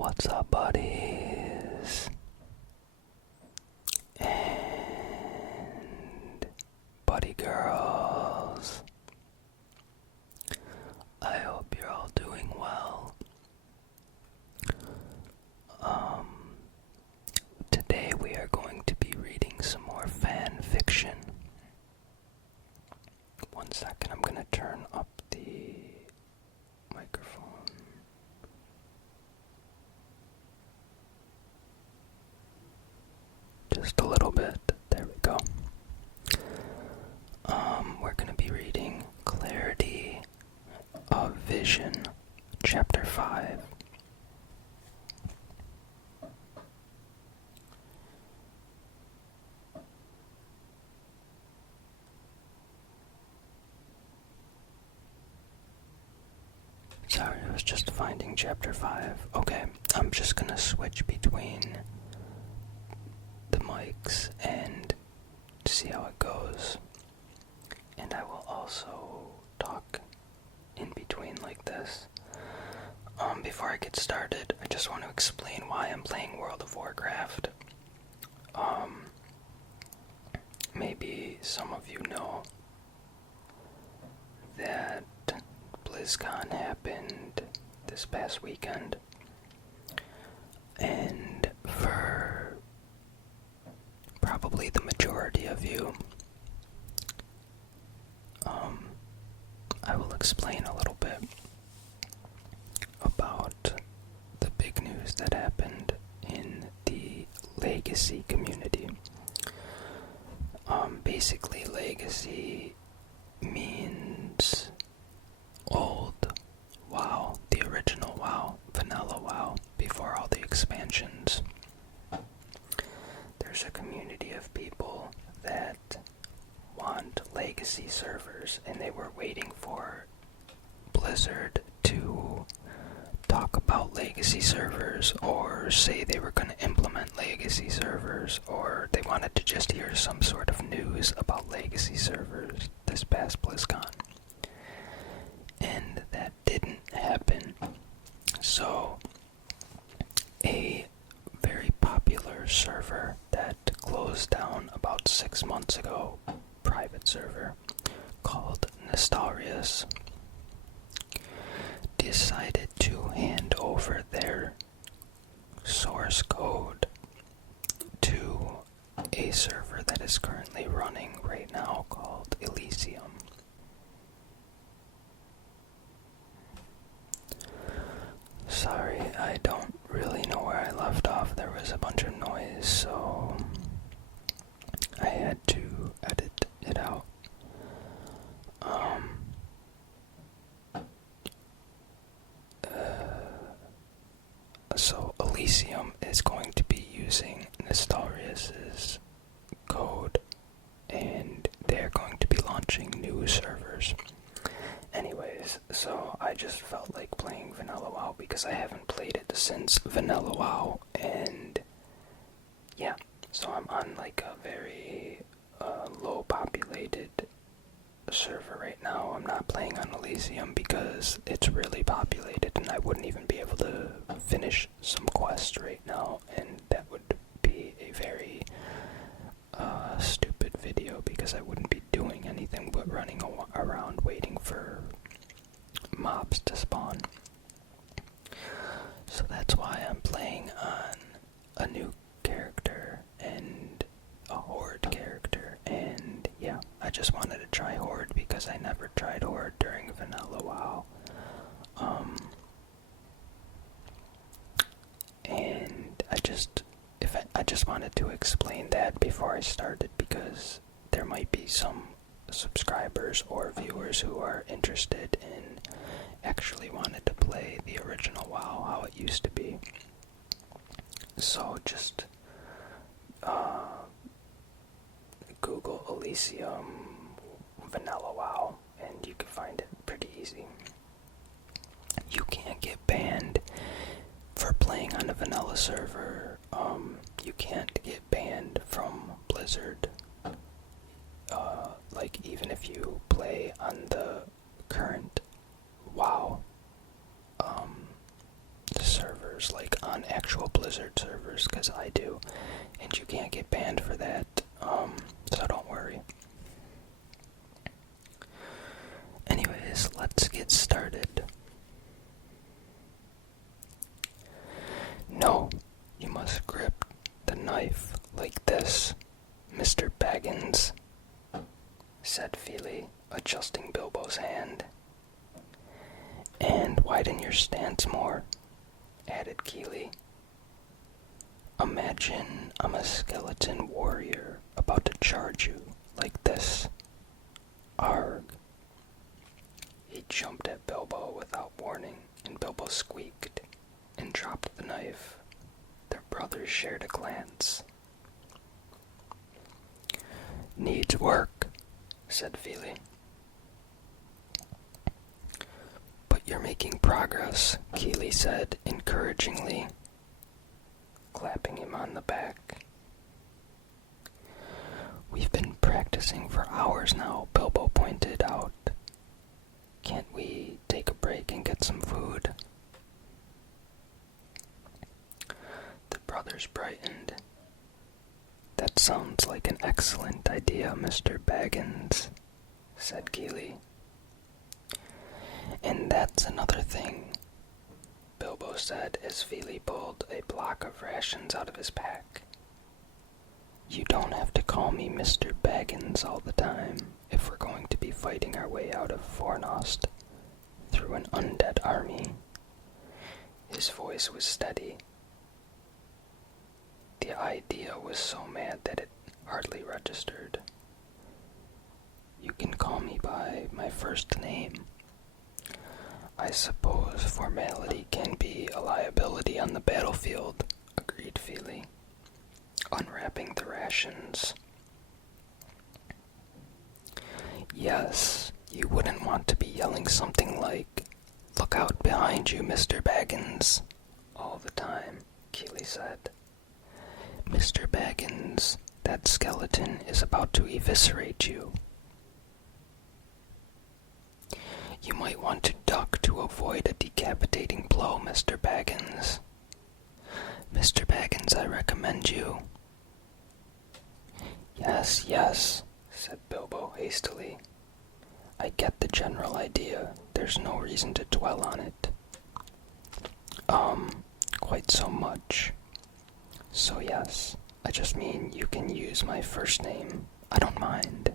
What's up, buddies? And buddy girls. I hope you're all doing well. Today we are going to be reading some more fan fiction. One second, I'm gonna turn up the microphone. Just a little bit. There we go. We're gonna be reading Clarity of Vision, Chapter 5. Sorry, I was just finding Chapter 5. Okay, I'm just gonna switch between the mics and see how it goes. And I will also talk in between like this. Before I get started, I just want to explain why I'm playing World of Warcraft. Maybe some of you know that BlizzCon happened this past weekend, and for probably the majority of you, I will explain a little bit about the big news that happened in the Legacy community. Basically, Legacy means old WoW, the original WoW, vanilla WoW, before all the expansions. There's a community of people that want Legacy servers, and they were waiting for Blizzard to talk about Legacy servers, or say they were going to implement Legacy servers, or they wanted to just hear some sort of news about Legacy servers this past BlizzCon. And that didn't happen. So, a very popular server that closed down about 6 months ago, private server, called Nostalrius, decided to hand over their source code to a server that is currently running right now called Elysium. Sorry, I don't really know where I left off. There was a bunch of noise, so I had to edit it out. So Elysium is going to be using Nostalrius's code, and they're going to be launching new servers. Anyways, so I just felt like playing Vanilla WoW because I haven't played it since Vanilla WoW, and yeah, so I'm on like a very low populated server right now. I'm not playing on Elysium because it's really populated, and I wouldn't even be able to finish some quests right now, and that would be a very stupid video because I wouldn't be doing anything but running around waiting for mobs to spawn. So that's why I'm playing on a new character and a Horde character, and yeah, I just wanted to try Horde because I never tried Horde during Vanilla WoW. And I just wanted to explain that before I started, because there might be some subscribers or viewers who are interested in actually wanted to play the original WoW, how it used to be. So just Google Elysium Vanilla WoW, and you can find it pretty easy. You can't get banned for playing on a vanilla server. You can't get banned from Blizzard. Like, even if you play on the current WoW servers, like on Blizzard servers, because I do, and you can't get banned for that, so don't worry. Anyways, let's get started. No, you must grip the knife like this, Mr. Baggins, said Feely, adjusting Bilbo's hand. And widen your stance more, added Keely. Imagine I'm a skeleton warrior about to charge you like this. Arg. He jumped at Bilbo without warning, and Bilbo squeaked and dropped the knife. Their brothers shared a glance. Needs work, said Feely. But you're making progress, Keely said encouragingly, clapping him on the back. We've been practicing for hours now, Bilbo pointed out. Can't we take a break and get some food? The brothers brightened. That sounds like an excellent idea, Mr. Baggins, said Keely. And that's another thing, Bilbo said as Feely pulled a block of rations out of his pack. You don't have to call me Mr. Baggins all the time if we're going to be fighting our way out of Fornost through an undead army. His voice was steady. The idea was so mad that it hardly registered. You can call me by my first name. I suppose formality can be a liability on the battlefield, agreed Feely, unwrapping the rations. Yes, you wouldn't want to be yelling something like, "Look out behind you, Mr. Baggins," all the time, Keely said. Mr. Baggins, that skeleton is about to eviscerate you. You might want to duck to avoid a decapitating blow, Mr. Baggins. Mr. Baggins, I recommend you. Yes, yes, said Bilbo hastily. I get the general idea. There's no reason to dwell on it. Quite so much. So yes, I just mean you can use my first name. I don't mind.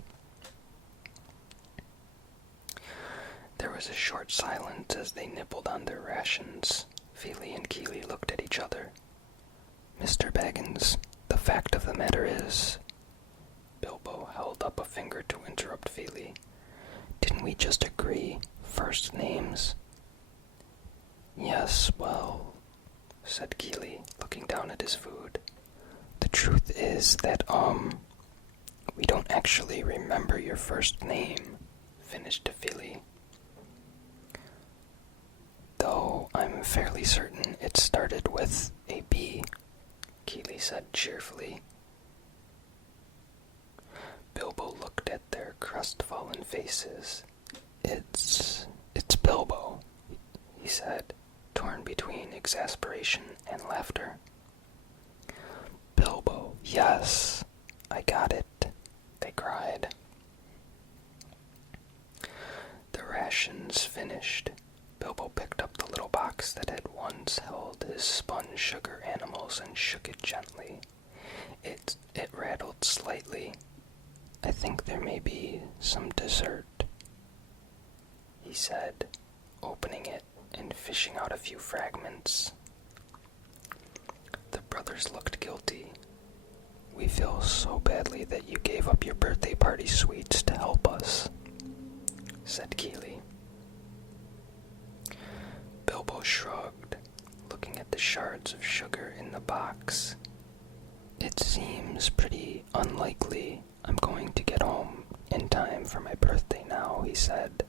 There was a short silence as they nibbled on their rations. Feely and Keely looked at each other. Mr. Baggins, the fact of the matter is... Bilbo held up a finger to interrupt Feely. Didn't we just agree? First names? Yes, well, said Keely, looking down at his food. The truth is that, we don't actually remember your first name, finished Feely. Though I'm fairly certain it started with a B, Keely said cheerfully. Bilbo looked at their crestfallen faces. It's Bilbo, he said, torn between exasperation and laughter. Bilbo, yes, I got it, they cried. The rations finished. Bilbo picked up the little box that had once held his spun sugar animals and shook it gently. It rattled slightly. I think there may be some dessert, he said, opening it and fishing out a few fragments. The brothers looked guilty. We feel so badly that you gave up your birthday party sweets to help us, said Keely. Bilbo shrugged, looking at the shards of sugar in the box. It seems pretty unlikely I'm going to get home in time for my birthday now, he said.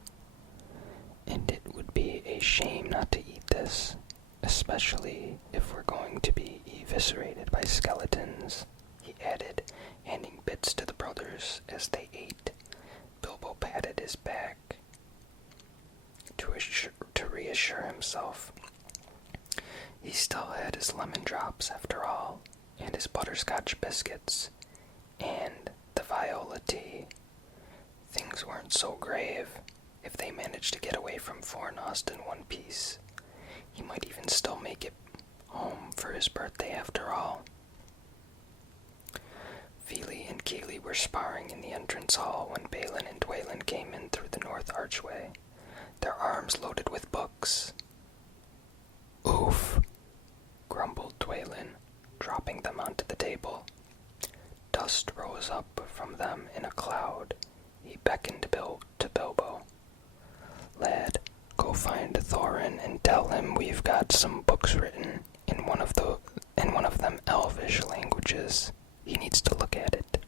And it would be a shame not to eat this, especially if we're going to be eviscerated by skeletons, he added, handing bits to the brothers as they ate. Bilbo patted his back to reassure himself. He still had his lemon drops after all, and his butterscotch biscuits, and the viola tea. Things weren't so grave. If they managed to get away from Fornost in one piece, he might even still make it home for his birthday after all. Feely and Keely were sparring in the entrance hall when Balin and Dwalin came in through the north archway, their arms loaded with books. "Oof," grumbled Dwalin, dropping them onto the table. Dust rose up from them in a cloud. He beckoned to Bilbo. "Lad, go find Thorin and tell him we've got some books written in one of them Elvish languages. He needs to look at it."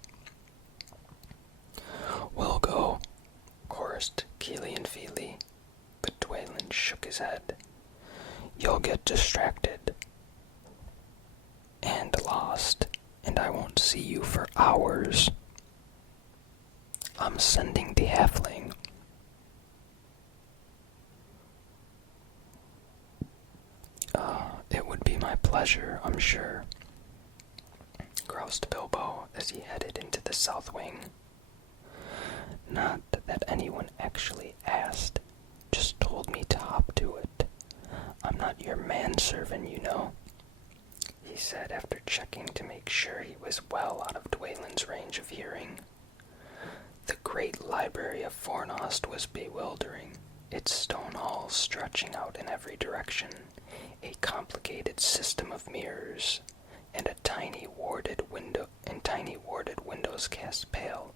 "We'll go," chorused Keely and Feely, but Dwalin shook his head. "You'll get distracted and lost, and I won't see you for hours. I'm sending the halfling." It would be my pleasure, I'm sure," groused Bilbo as he headed into the south wing. "Not that anyone actually asked, just told me to hop to it. I'm not your manservant, you know," he said after checking to make sure he was well out of Dwalin's range of hearing. The great Library of Fornost was bewildering, its stone halls stretching out in every direction, a complicated system of mirrors, and tiny warded windows cast pale,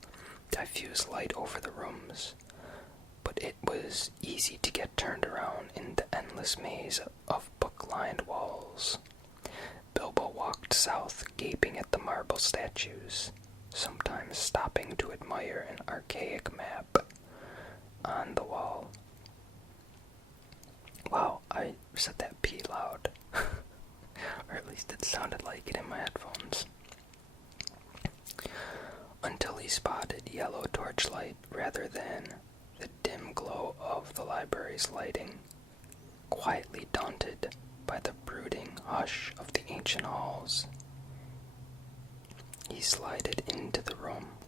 diffuse light over the rooms. But it was easy to get turned around in the endless maze of book-lined walls. Bilbo walked south, gaping at the marble statues, sometimes stopping to admire an archaic map on the wall. Wow, I said that P loud. Or at least it sounded like it in my headphones. Until he spotted yellow torchlight rather than the dim glow of the library's lighting. Quietly daunted by the brooding hush of the ancient halls, he slided into the room.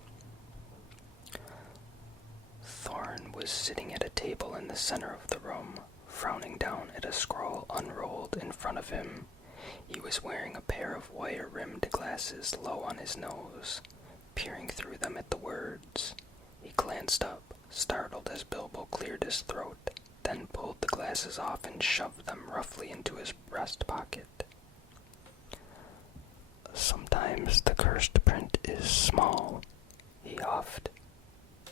Thorin was sitting at a table in the center of the room, frowning down at a scroll unrolled in front of him. He was wearing a pair of wire-rimmed glasses low on his nose, peering through them at the words. He glanced up, startled as Bilbo cleared his throat, then pulled the glasses off and shoved them roughly into his breast pocket. "Sometimes the cursed print is small," he huffed.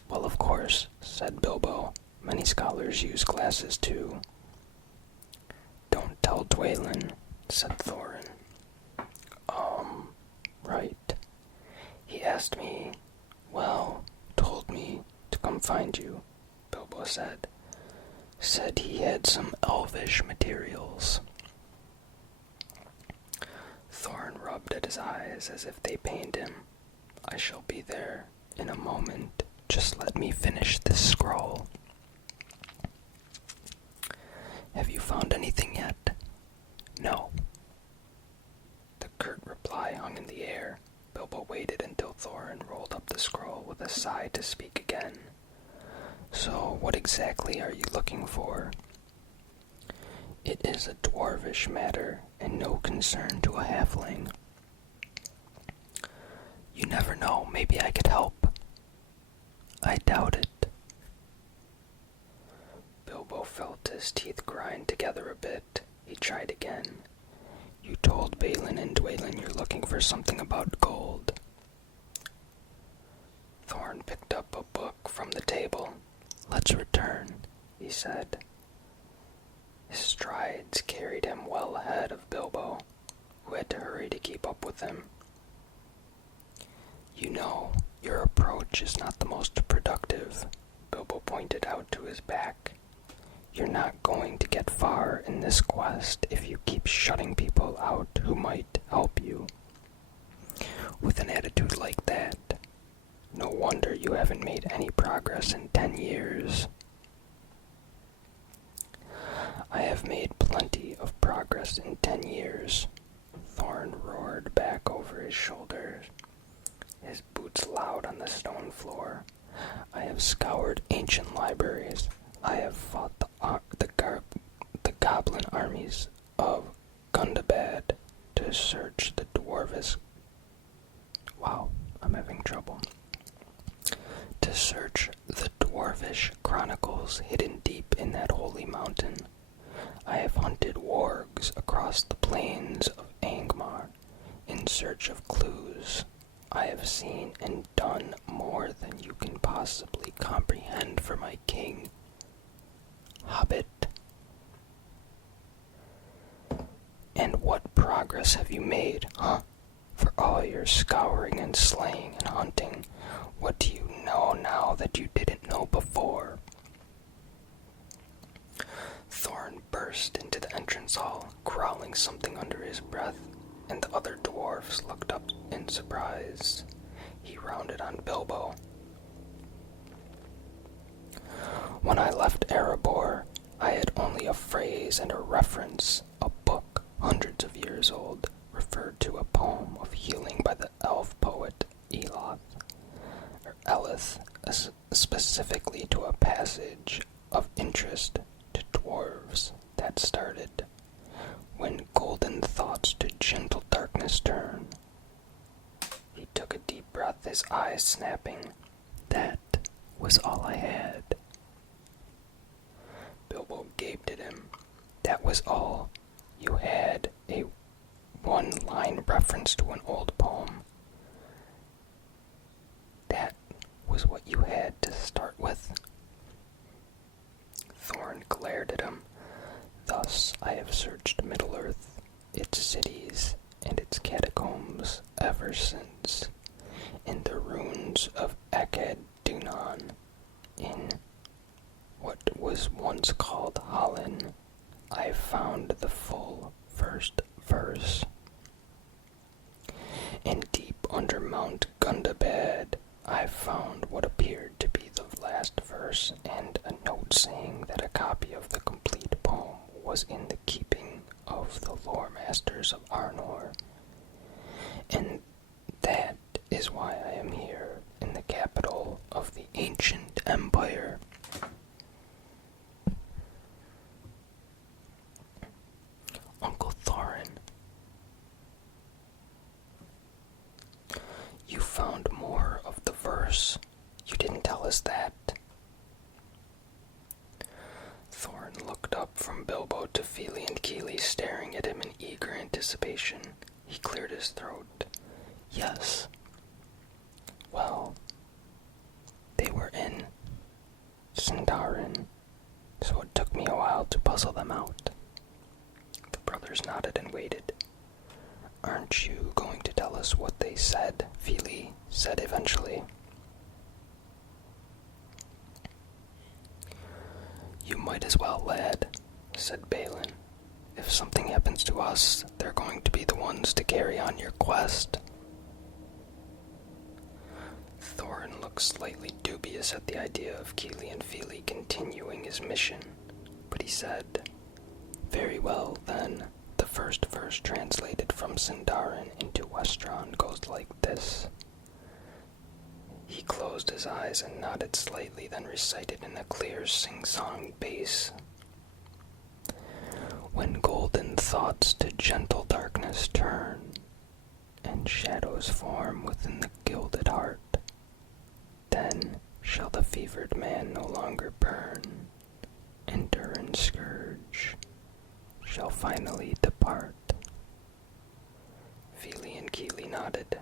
"Well, of course," said Bilbo. "Many scholars use glasses too." "Don't tell Dwalin," said Thorin. Right. He asked me, told me to come find you," Bilbo said. "Said he had some elvish materials." Thorin rubbed at his eyes as if they pained him. "I shall be there in a moment. Just let me finish this scroll." "Have you found anything yet?" "No." The curt reply hung in the air. Bilbo waited until Thorin rolled up the scroll with a sigh to speak again. "So, what exactly are you looking for?" "It is a dwarvish matter, and no concern to a halfling." "You never know, maybe I could help." "I doubt it." Bilbo felt his teeth grind together a bit. He tried again. "You told Balin and Dwalin you're looking for something about gold." Thorin picked up a book from the table. "Let's return," he said. His strides carried him well ahead of Bilbo, who had to hurry to keep up with him. "You know, your approach is not the most productive," Bilbo pointed out to his back. "You're not going to get far in this quest if you keep shutting people out who might help you. With an attitude like that, no wonder you haven't made any progress in 10 years. "I have made plenty of progress progress in 10 years, Thorin roared back over his shoulders, his boots loud on the stone floor. I have scoured ancient libraries. I have fought the goblin armies of Gundabad to search the dwarvish... Wow, I'm having trouble. To search the dwarvish chronicles hidden deep in that holy mountain. I have hunted wargs across the plains of Angmar in search of clues. I have seen and done more than you can possibly comprehend for my king. Hobbit. And what progress have you made, huh? For all your scouring and slaying and hunting, what do you know now that you didn't know before? Thorin burst into the entrance hall, growling something under his breath, and the other dwarfs looked up in surprise. He rounded on Bilbo. When I left Erebor, I had only a phrase and a reference. A book, hundreds of years old, referred to a poem of healing by the elf poet Elith, specifically to a passage of interest to dwarves that started, when golden thoughts to gentle darkness turn. He took a deep breath, his eyes snapping. That was all I had. Bilbo gaped at him. That was all? You had a one-line reference to an old poem? That was what you had to start with? Thorin glared at him. Thus I have searched Middle-earth, its cities, and its catacombs ever since. In the ruins of Akad Dunan, in what was once called Hollin, I found the full first verse. And deep under Mount Gundabad, I found what appeared to be the last verse and a note saying that a copy of the complete poem was in the keeping of the lore masters of Arnor. And that is why I am here in the capital of the ancient empire. Uncle Thorin, you found more of the verse. You didn't tell us that. Thorin looked up from Bilbo to Fili and Kili, staring at him in eager anticipation. He cleared his throat. Yes. Well, they were in Sindarin, so it took me a while to puzzle them out. The brothers nodded and waited. Aren't you going to tell us what they said? Fili said eventually. You might as well, lad, said Balin. If something happens to us, they're going to be the ones to carry on your quest. Thorin looked slightly dubious at the idea of Kili and Fili continuing his mission, but he said, Very well, then. The first verse translated from Sindarin into Westron goes like this. He closed his eyes and nodded slightly, then recited in a clear sing-song bass. When golden thoughts to gentle darkness turn, and shadows form within the gilded heart, then shall the fevered man no longer burn, and Durin's scourge shall finally depart. Fili and Kili nodded.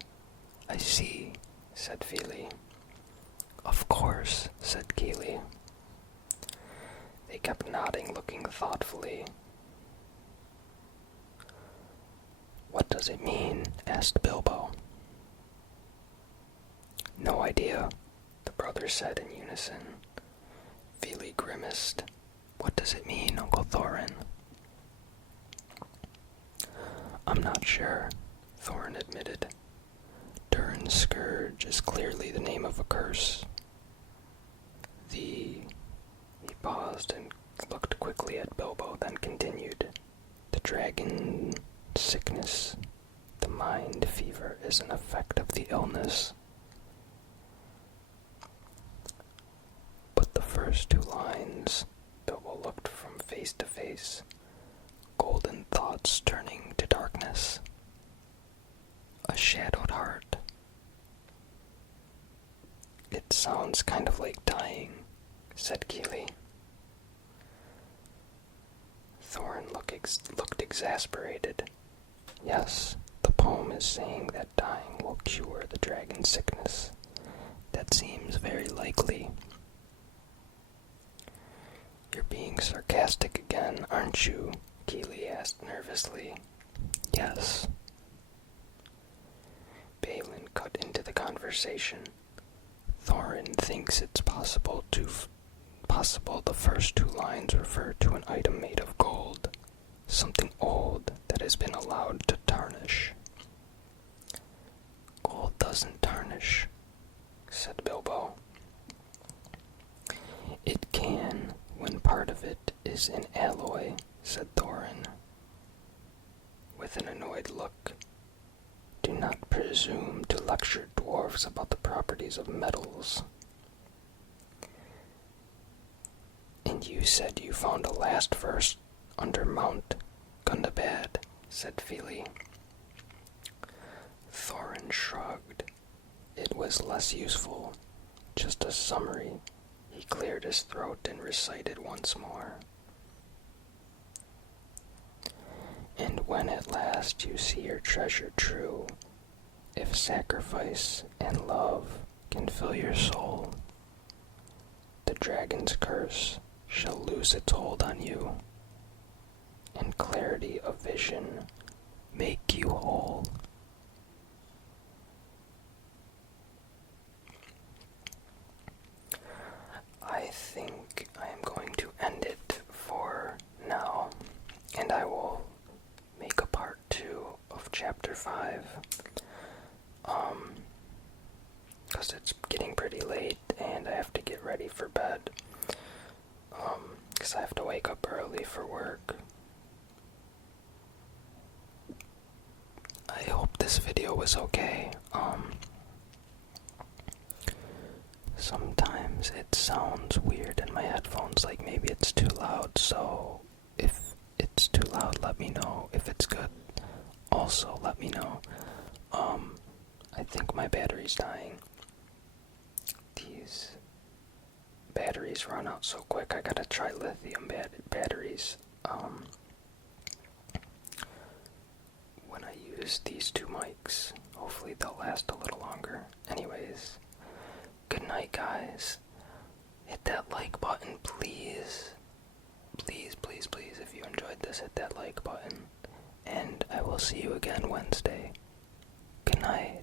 I see, said Fili. Of course, said Kili. They kept nodding, looking thoughtfully. What does it mean? Asked Bilbo. No idea, the brothers said in unison. Fili grimaced. What does it mean, Uncle Thorin? I'm not sure, Thorin admitted. Durin's scourge is clearly the name of a curse. He paused and looked quickly at Bilbo, then continued. The dragon sickness. The mind fever is an effect of the illness. But the first two lines, Bilbo looked from face to face, golden thoughts turning to darkness. A shadowed heart. It sounds kind of like dying, said Keeley. Thorin looked exasperated. Yes, the poem is saying that dying will cure the dragon sickness. That seems very likely. You're being sarcastic again, aren't you? Keeley asked nervously. Yes. Balin cut into the conversation. Thorin thinks it's possible the first two lines refer to an item made of gold, something old that has been allowed to tarnish. Gold doesn't tarnish, said Bilbo. It can, when part of it is in alloy, said Thorin, with an annoyed look. Do not presume to lecture dwarves about the properties of metals. And you said you found a last verse under Mount Gundabad, said Fili. Thorin shrugged. It was less useful, just a summary. He cleared his throat and recited once more. And when at last you see your treasure true, if sacrifice and love can fill your soul, the dragon's curse shall lose its hold on you, and clarity of vision make you whole. I think I am going to end it for now, and I will make a part 2 of chapter 5, because it's getting pretty late and I have to get ready for bed, because I have to wake up early for work. I hope this video was okay. Sometimes it sounds weird in my headphones, like maybe it's too loud, so if it's too loud, let me know. If it's good, also let me know. I think my battery's dying. These batteries run out so quick, I gotta try lithium batteries. When I use these two mics, hopefully they'll last a little longer. Anyways, good night, guys. Hit that like button, please. Please, please, please, if you enjoyed this, hit that like button. And I will see you again Wednesday. Good night.